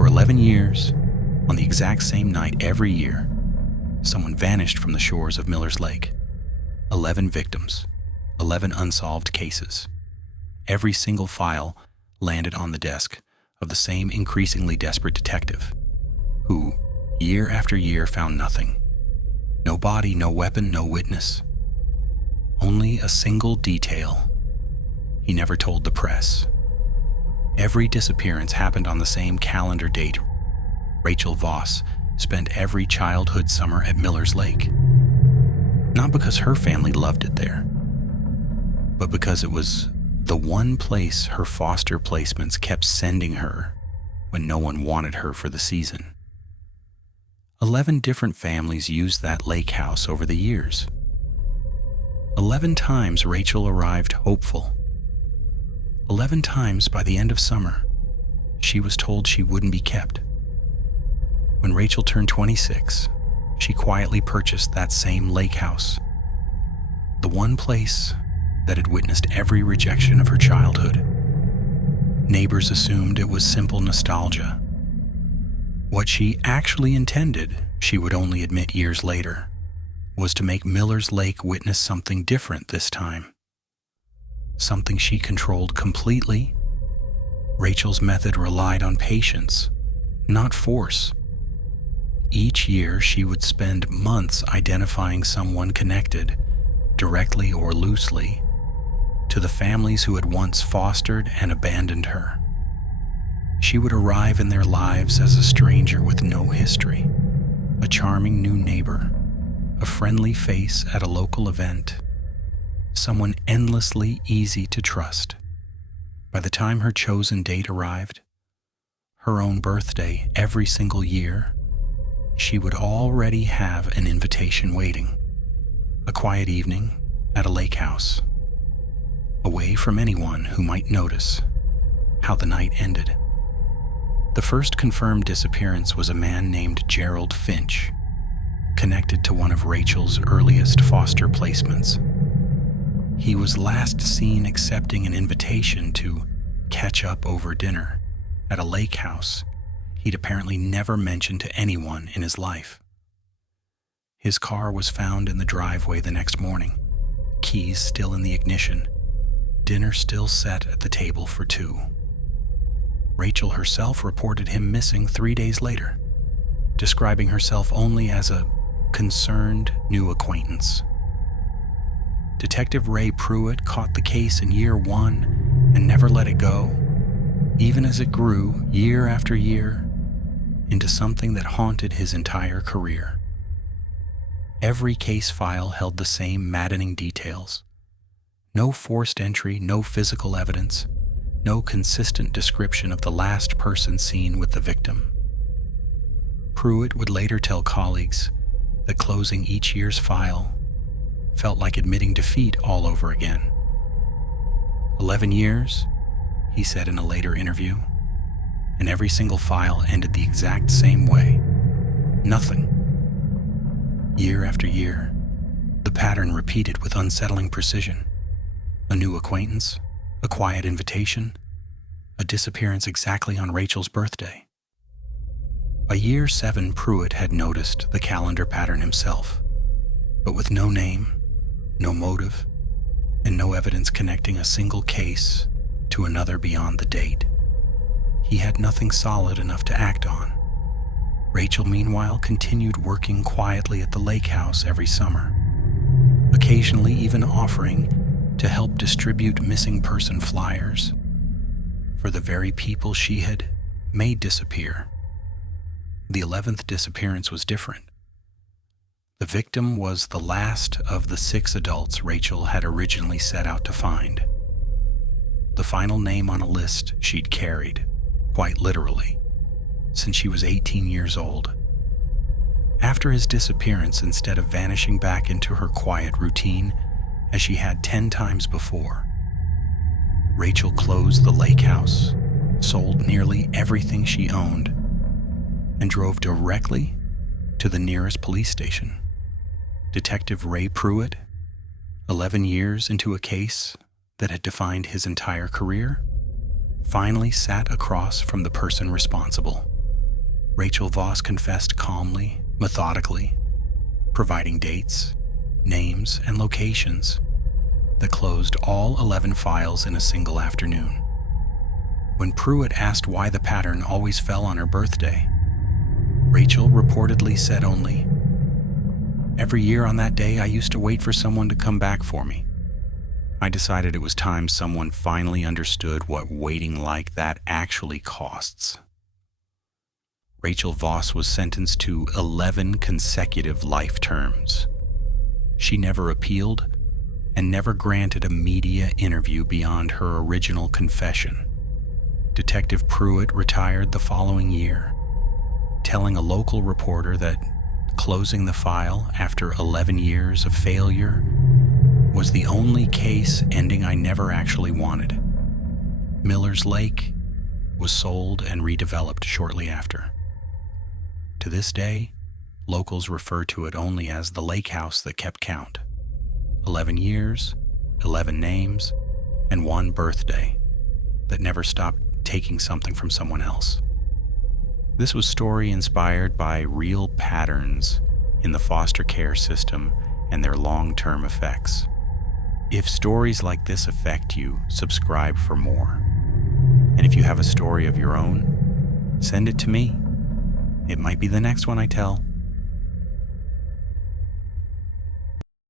For 11 years, on the exact same night every year, someone vanished from the shores of Miller's Lake. 11 victims, 11 unsolved cases. Every single file landed on the desk of the same increasingly desperate detective, who, year after year, found nothing. No body, no weapon, no witness. Only a single detail he never told the press. Every disappearance happened on the same calendar date. Rachel Voss spent every childhood summer at Miller's Lake. Not because her family loved it there, but because it was the one place her foster placements kept sending her when no one wanted her for the season. 11 different families used that lake house over the years. 11 times Rachel arrived hopeful. 11 times by the end of summer, she was told she wouldn't be kept. When Rachel turned 26, she quietly purchased that same lake house, the one place that had witnessed every rejection of her childhood. Neighbors assumed it was simple nostalgia. What she actually intended, she would only admit years later, was to make Miller's Lake witness something different this time. Something she controlled completely. Rachel's method relied on patience, not force. Each year, she would spend months identifying someone connected, directly or loosely, to the families who had once fostered and abandoned her. She would arrive in their lives as a stranger with no history, a charming new neighbor, a friendly face at a local event, someone endlessly easy to trust. By the time her chosen date arrived, her own birthday every single year, she would already have an invitation waiting. A quiet evening at a lake house, away from anyone who might notice how the night ended. The first confirmed disappearance was a man named Gerald Finch, connected to one of Rachel's earliest foster placements. He was last seen accepting an invitation to catch up over dinner at a lake house he'd apparently never mentioned to anyone in his life. His car was found in the driveway the next morning, keys still in the ignition, dinner still set at the table for two. Rachel herself reported him missing 3 days later, describing herself only as a concerned new acquaintance. Detective Ray Pruitt caught the case in year 1 and never let it go, even as it grew year after year into something that haunted his entire career. Every case file held the same maddening details. No forced entry, no physical evidence, no consistent description of the last person seen with the victim. Pruitt would later tell colleagues that closing each year's file felt like admitting defeat all over again. 11 years, he said in a later interview, and every single file ended the exact same way. Nothing. Year after year, the pattern repeated with unsettling precision. A new acquaintance, a quiet invitation, a disappearance exactly on Rachel's birthday. By year 7, Pruitt had noticed the calendar pattern himself, but with no name, no motive, and no evidence connecting a single case to another beyond the date. He had nothing solid enough to act on. Rachel, meanwhile, continued working quietly at the lake house every summer, occasionally even offering to help distribute missing person flyers for the very people she had made disappear. The 11th disappearance was different. The victim was the last of the 6 adults Rachel had originally set out to find. The final name on a list she'd carried, quite literally, since she was 18 years old. After his disappearance, instead of vanishing back into her quiet routine as she had 10 times before, Rachel closed the lake house, sold nearly everything she owned, and drove directly to the nearest police station. Detective Ray Pruitt, 11 years into a case that had defined his entire career, finally sat across from the person responsible. Rachel Voss confessed calmly, methodically, providing dates, names, and locations that closed all 11 files in a single afternoon. When Pruitt asked why the pattern always fell on her birthday, Rachel reportedly said only, "Every year on that day, I used to wait for someone to come back for me. I decided it was time someone finally understood what waiting like that actually costs." Rachel Voss was sentenced to 11 consecutive life terms. She never appealed and never granted a media interview beyond her original confession. Detective Pruitt retired the following year, telling a local reporter that closing the file after 11 years of failure was the only case ending I never actually wanted. Miller's Lake was sold and redeveloped shortly after. To this day, locals refer to it only as the lake house that kept count. 11 years, 11 names, and one birthday that never stopped taking something from someone else. This was story inspired by real patterns in the foster care system and their long-term effects. If stories like this affect you, subscribe for more. And if you have a story of your own, send it to me. It might be the next one I tell.